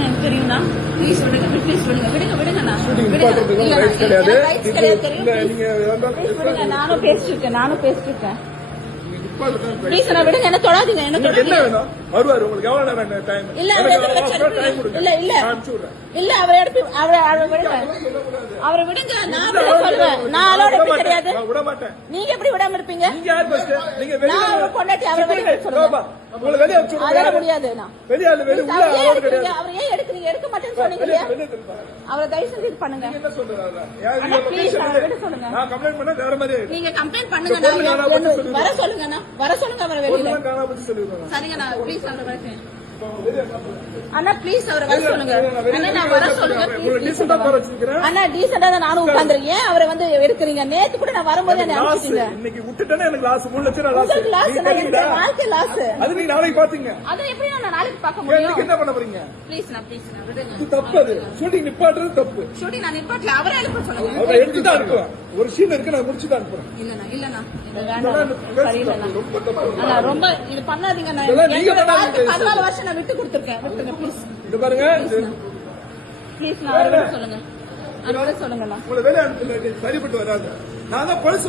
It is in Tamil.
தொடாதீங்க, எனக்கு தெரியும்னா. ப்ளீஸ் விடுங்க, ப்ளீஸ் விடுங்க, விடுங்க, விடுங்கண்ணா. நானும் பேசிட்டு இருக்கேன். ப்ளீஸ் விடுங்க, என்ன தொடாதீங்க. என்ன வருவாரு உங்களுக்கு எவ்வளவு நேரம் டைம்? இல்ல இல்ல அவரை எடுத்து அவரை விடுங்க. நான் சொல்லுவேன், நான் அலோட் எப்படி கிடையாது. விட மாட்டேன். நீங்க எப்படி விடாம இருப்பீங்க? நீங்க யார் ஃபர்ஸ்ட்? நீங்க வெளிய கொண்டாட்டி அவரை வெளிய சொல்லுங்க. உங்களை வெளிய அனுப்பிச்சு அதெல்லாம் முடியாது. நான் வெளிய உள்ள அலோட் கிடையாது. அவரை ஏன் எடுக்கிறீங்க? எடுக்க மாட்டேன்னு சொன்னீங்க. அவரை தயவு செஞ்சு இது பண்ணுங்க. என்ன சொல்றாங்க? ப்ளீஸ் அவரை விட சொல்லுங்க. நான் கம்ப்ளைன்ட் பண்ண வேற மாதிரி. நீங்க கம்ப்ளைன்ட் பண்ணுங்க. வர சொல்லுங்கண்ணா, வர சொல்லுங்க அவரை வெளிய. சரிங்கண்ணா, ப்ளீஸ் அவரை வரேன். அண்ணா ப்ளீஸ் அவரை வர சொல்லுங்க. அண்ணா நான் வர சொல்லுங்க. அண்ணா டீசெண்டா தான் நானும் உட்கார்ந்துருக்கேன். அவரை வந்து எடுக்கிறீங்க. நேத்து கூட நான் வரும்போது என்ன அனுப்பிட்டீங்க. இன்னைக்கு விட்டுட்டேன்னா எனக்கு லாஸ் 3 லட்சம் லாஸ். வாழ்க்கை லாஸ். அது நீங்க நாளைக்கு பாத்தீங்க. அது எப்படி நான் நாளைக்கு பார்க்க முடியும்? என்ன பண்ண போறீங்க? ப்ளீஸ் நான் விடுங்க. இது தப்பு. அது ஷூட்டிங் நிப்பாட்டுறது தப்பு. ஷூட்டிங் நான் நிப்பாட்டல. அவரை அனுப்ப சொல்லுங்க. அவரை எடுத்து தான் அனுப்புவேன். ஒரு சீன் இருக்கு, நான் முடிச்சு தான் அனுப்புறேன். இல்லண்ணா இது வேண்டாம். சரியில்லைண்ணா. அண்ணா ரொம்ப இது பண்ணாதீங்க. நான் 14 வருஷம் நான் விட்டு கொடுத்துருக்கேன். விட்டுருங்க ப்ளீஸ். இது பாருங்க, ப்ளீஸ் நான் அவரை சொல்லுங்க. அவரை சொல்லுங்கண்ணா. உங்களை வேலை அனுப்பல, சரிப்பட்டு வராது. நான் தான் போலீஸ்